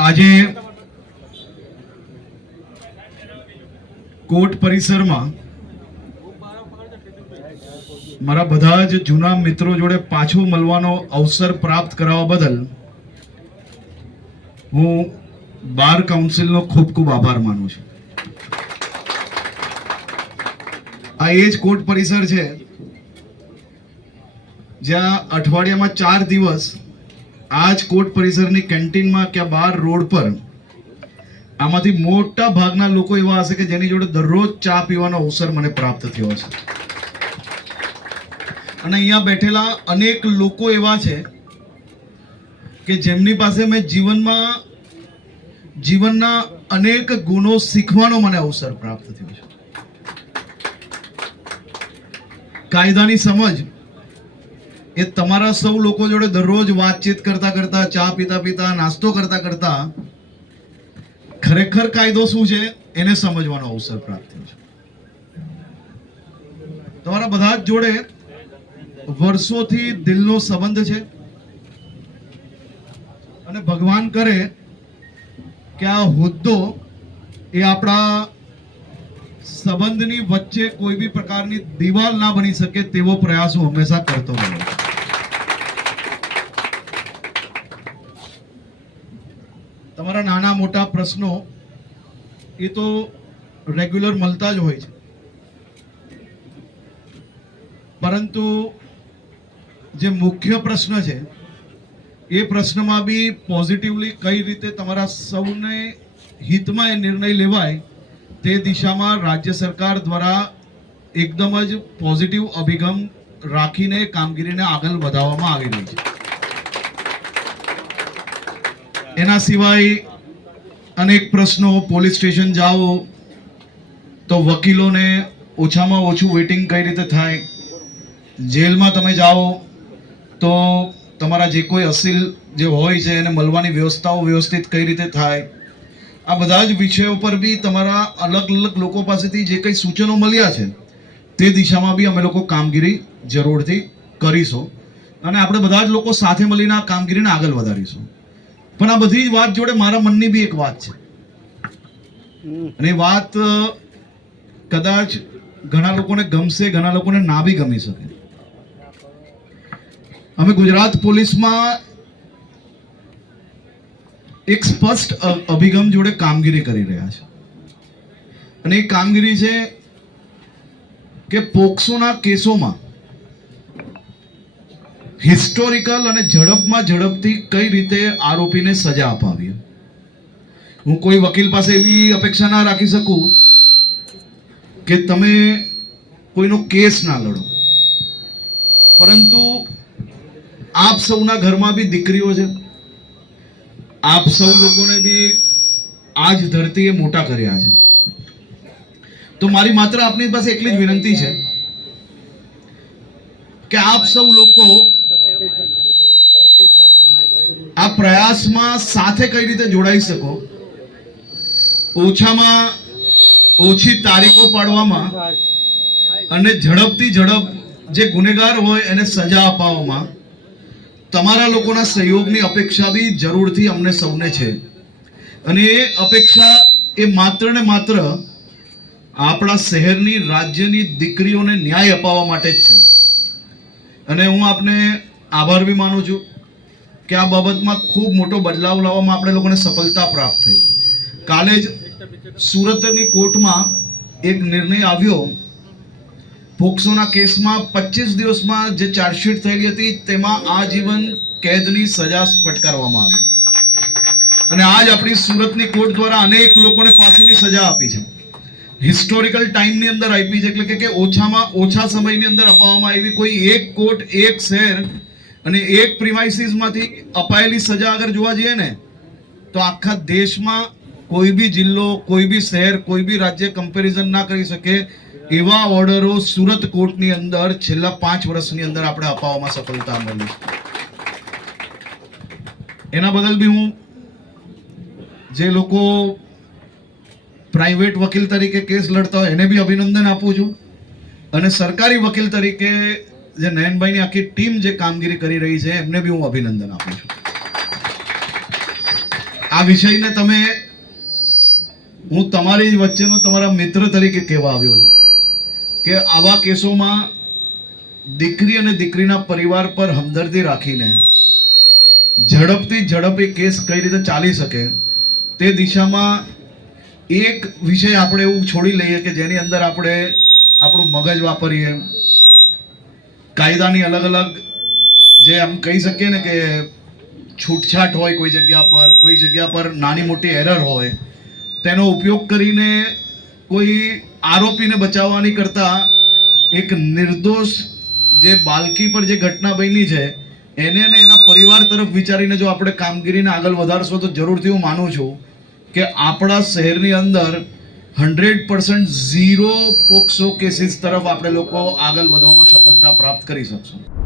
આજે કોર્ટ પરિસરમાં મારા બધા જ જૂના મિત્રો જોડે પાછું મળવાનો અવસર પ્રાપ્ત કરાવવા બદલ હું બાર કાઉન્સિલનો ખૂબ ખૂબ આભાર માનું છું. આ એ જ કોર્ટ પરિસર છે જ્યાં અઠવાડિયામાં 4 દિવસ આ જ કોર્ટ પરિસરની કેન્ટીનમાં કે બાર રોડ પર આમાંથી મોટા ભાગના લોકો એવા હશે કે જેની જોડે દરરોજ ચા પીવાનો અવસર મને પ્રાપ્ત થયો છે. અને અહીંયા બેઠેલા અનેક લોકો એવા છે કે જેમની પાસે મેં જીવનના અનેક ગુણો શીખવાનો મને અવસર પ્રાપ્ત થયો છે. કાયદાની સમજ એ તમારા સૌ લોકો જોડે દરરોજ વાતચીત કરતા કરતા, ચા પીતા પીતા, નાસ્તો કરતા કરતા ખરેખર કાયદો શું છે એને સમજવાનો અવસર પ્રાપ્ત થયો છે. તમારા બધા જ જોડે વર્ષોથી દિલનો સંબંધ છે અને ભગવાન કરે કે આ હોદ્દો એ આપણા સંબંધની વચ્ચે કોઈ બી પ્રકારની દિવાલ ના બની શકે તેવો પ્રયાસ હું હંમેશા કરતો રહ્યો. તમારા નાના મોટા પ્રશ્નો એ તો રેગ્યુલર મળતા જ હોય છે, પરંતુ જે મુખ્ય પ્રશ્ન છે એ પ્રશ્નમાં બી પોઝિટિવલી કઈ રીતે તમારા સૌને હિતમાં એ નિર્ણય લેવાય તે દિશામાં રાજ્ય સરકાર દ્વારા એકદમ જ પોઝિટિવ અભિગમ રાખીને કામગીરીને આગળ વધારવામાં આવી રહી છે. એના સિવાય અનેક પ્રશ્નો, પોલીસ સ્ટેશન જાઓ તો વકીલોને ઓછામાં ઓછું વેઇટિંગ કઈ રીતે થાય, જેલમાં તમે જાઓ તો તમારા જે કોઈ અસીલ જે હોય છે એને મળવાની વ્યવસ્થાઓ વ્યવસ્થિત કઈ રીતે થાય, આ બધા જ વિષયો પર બી તમારા અલગ અલગ લોકો પાસેથી જે કંઈ સૂચનો મળ્યા છે તે દિશામાં બી અમે લોકો કામગીરી જરૂરથી કરીશું અને આપણે બધા જ લોકો સાથે મળીને આ કામગીરીને આગળ વધારીશું. પણ આ બધી જ વાત જોડે મારા મનની બી એક વાત છે અને એ વાત કદાચ ઘણા લોકોને ગમશે, ઘણા લોકોને ના બી ગમી શકે. અમે ગુજરાત પોલીસમાં એક સ્પષ્ટ અભિગમ જોડે કામગીરી કરી રહ્યા છે અને એ કામગીરી છે કે પોક્સોના કેસોમાં હિસ્ટોરિકલ અને ઝડપથી કઈ રીતે આરોપીને સજા અપાવી. હું કોઈ વકીલ પાસે એવી અપેક્ષા ના રાખી શકું કે તમે કોઈનો કેસ ના લડો, પરંતુ આપ સૌના ઘરમાં બી દીકરીઓ છે, આપ સૌ લોકોને બી આ જ ધરતીએ મોટા કર્યા છે. તો મારી માત્ર આપની પાસે એટલી જ વિનંતી છે કે આપ સૌ લોકો આ પ્રયાસમાં સાથે કઈ રીતે જોડાઈ શકો, ઓછામાં ઓછી તારીખો પાડવામાં અને ઝડપ જે ગુનેગાર હોય એને સજા અપાવવામાં તમારા લોકોના સહયોગની અપેક્ષા બી જરૂરથી અમને સૌને છે. અને એ અપેક્ષા એ માત્ર ને માત્ર આપણા શહેરની, રાજ્યની દીકરીઓને ન્યાય અપાવવા માટે જ છે. અને હું આપને આભાર બી માનું છું કે આ બાબતમાં ખૂબ મોટો બદલાવ લાવવામાં આપણે લોકોને સફળતા પ્રાપ્ત થઈ. કાલે જ સુરતની કોર્ટમાં એક નિર્ણય આવ્યો, પોક્સોના કેસમાં 25 દિવસમાં જે ચાર્જશીટ થયેલી હતી તેમાં આજીવન કેદની સજા ફટકારવામાં આવી અને આજ આપણી સુરતની કોર્ટ દ્વારા અનેક લોકોને ફાંસીની સજા આપી છે. હિસ્ટોરિકલ ટાઈમની અંદર આપી છે, એટલે કે ઓછામાં ઓછા સમયની અંદર અપાવવામાં આવી. કોઈ એક કોર્ટ, એક શહેર અને એક પ્રિમાઇસીસમાંથી અપાયેલી સજા અગર જોવા જઈએ ને તો આખા દેશમાં કોઈ બી જિલ્લો, કોઈ બી શહેર, કોઈ બી રાજ્ય કમ્પેરિઝન ના કરી શકે એવા ઓર્ડરો સુરત કોર્ટની અંદર છેલ્લા 5 વર્ષની અંદર આપણે અપાવવામાં સફળતા મળી. એના બદલ બી હું જે લોકો પ્રાઇવેટ વકીલ તરીકે કેસ લડતા હોય એને બી અભિનંદન આપું છું અને સરકારી વકીલ તરીકે જે નયનભાઈની આખી ટીમ જે કામગીરી કરી રહી છે એમને બી હું અભિનંદન આપું છું. આ વિષયને તમે, હું તમારી વચ્ચેનો તમારા મિત્ર તરીકે કહેવા આવ્યો છું કે આવા કેસોમાં દીકરી અને દીકરીના પરિવાર પર હમદર્દી રાખીને ઝડપ એ કેસ કઈ રીતે ચાલી શકે તે દિશામાં એક વિષય આપણે એવું છોડી લઈએ કે જેની અંદર આપણે આપણું મગજ વાપરીએ, કાયદાની અલગ અલગ જે આમ કહી શકીએ ને કે છૂટછાટ હોય કોઈ જગ્યા પર નાની મોટી એરર હોય, તેનો ઉપયોગ કરીને કોઈ આરોપીને બચાવવાની કરતા એક નિર્દોષ જે બાળકી પર જે ઘટના બની છે એને અને એના પરિવાર તરફ વિચારીને જો આપણે કામગીરીને આગળ વધારશો તો જરૂરથી હું માનું છું કે આપણા શહેરની અંદર 100% ઝીરો પોક્સો કેસીસ તરફ આપણે લોકો આગળ વધવામાં સફળતા પ્રાપ્ત કરી શકશું.